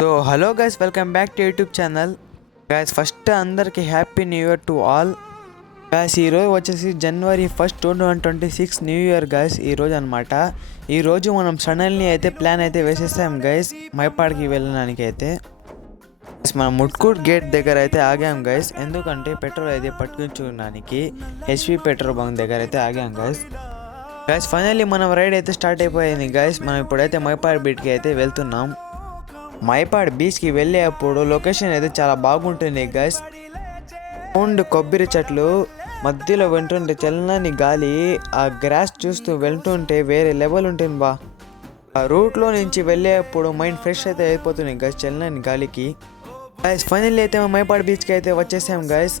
So hello guys, welcome back to YouTube channel. Guys first అందరికి happy new year to all. Guys ఈరోజు వచ్చేసి January 1st 2026 new year guys ఈరోజు అనమాట. ఈరోజు మనం సడన్లీ అయితే ప్లాన్ అయితే వేసేసాం గైస్ మైపాడ్కి వెళ్ళడానికి. అయితే మనం ముట్కూర్ గేట్ దగ్గర అయితే ఆగాం గైస్, ఎందుకంటే పెట్రోల్ అయితే పట్టుకుంచుకోవడానికి హెచ్పి పెట్రోల్ బంక్ దగ్గర అయితే ఆగాం గైస్. గైస్ ఫైనల్లీ మనం రైడ్ అయితే స్టార్ట్ అయిపోయింది గైస్. మనం ఇప్పుడైతే మైపాడ్ బీచ్కి అయితే వెళ్తున్నాం. మైపాడ్ బీచ్కి వెళ్ళేటప్పుడు లొకేషన్ అయితే చాలా బాగుంటుంది గైస్. రౌండ్ కొబ్బరి చెట్లు మధ్యలో వెళ్తుంటే చల్లని గాలి, ఆ గ్రాస్ చూస్తూ వెళ్తుంటే వేరే లెవెల్ ఉంటుంది బా. ఆ రూట్లో నుంచి వెళ్ళేటప్పుడు మైండ్ ఫ్రెష్ అయితే అయిపోతుంది గైస్ చల్లని గాలికి. గైస్ ఫైనల్లీ అయితే మైపాడ్ బీచ్కి అయితే వచ్చేసాం గైస్.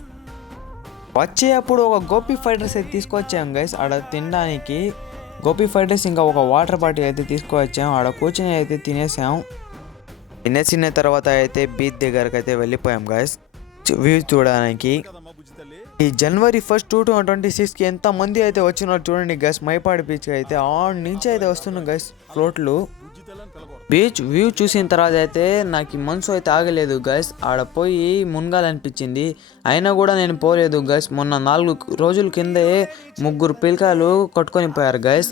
వచ్చేటప్పుడు ఒక గోపి ఫైటర్స్ అయితే తీసుకొచ్చాం గైస్ ఆడ తినడానికి. గోపి ఫైటర్స్ ఇంకా ఒక వాటర్ బాటిల్ అయితే తీసుకొచ్చాం. ఆడ కూర్చొని అయితే తినేసాం. తినేసిన తర్వాత అయితే బీచ్ దగ్గరకు అయితే వెళ్ళిపోయాం గైస్ వ్యూ చూడడానికి. ఈ January 1st 2026కి ఎంత మంది అయితే వచ్చినారు చూడండి గైస్. మైపాడ్ బీచ్కి అయితే ఆడ నుంచి అయితే వస్తున్నాం గైస్ ఫ్లోట్లు. బీచ్ వ్యూ చూసిన తర్వాత అయితే నాకు మనసు అయితే ఆగలేదు గైస్. ఆడ పోయి మునగాలనిపించింది, అయినా కూడా నేను పోలేదు గైస్. మొన్న 4 రోజుల కిందే 3 పిల్లకాయలు కొట్టుకొని పోయారు గైస్.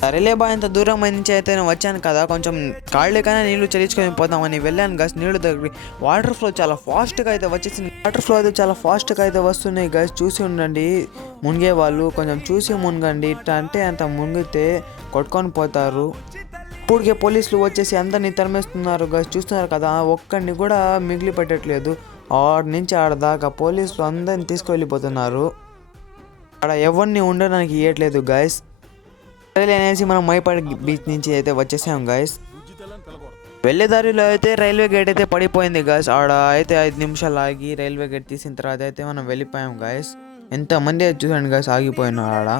సరేలే బా, ఇంత దూరం నుంచి అయితే నేను వచ్చాను కదా, కొంచెం కాళ్ళకైనా నీళ్లు చలించుకొని పోదామని వెళ్ళాను గైస్ నీళ్ళు దగ్గరికి. వాటర్ ఫ్లో చాలా ఫాస్ట్గా అయితే వచ్చేసింది. వాటర్ ఫ్లో అయితే చాలా ఫాస్ట్గా అయితే వస్తున్నాయి గైస్. చూసి ఉండండి మునిగే వాళ్ళు, కొంచెం చూసి మునగండి. ఇట్లా అంటే అంత మునిగితే కొట్టుకొని పోతారు. ఇప్పటికే పోలీసులు వచ్చేసి అందరినీ తరిమేస్తున్నారు గైస్. చూస్తున్నారు కదా, ఒక్కడిని కూడా మిగిలి పెట్టట్లేదు. ఆడ నుంచి ఆడ దాకా పోలీసులు అందరిని తీసుకువెళ్ళిపోతున్నారు. ఆడ ఎవరిని ఉండడానికి ఇవ్వట్లేదు గైస్. సరే అనేసి మనం మైపాడ్ బీచ్ నుంచి అయితే వచ్చేసాం గైస్. వెళ్ళే దారిలో అయితే రైల్వే గేట్ అయితే పడిపోయింది గైస్. ఆడ అయితే 5 నిమిషాలు ఆగి రైల్వే గేట్ తీసిన తర్వాత అయితే మనం వెళ్ళిపోయాం గైస్. ఎంతమంది చూడండి గైస్ ఆగిపోయినారు ఆడ.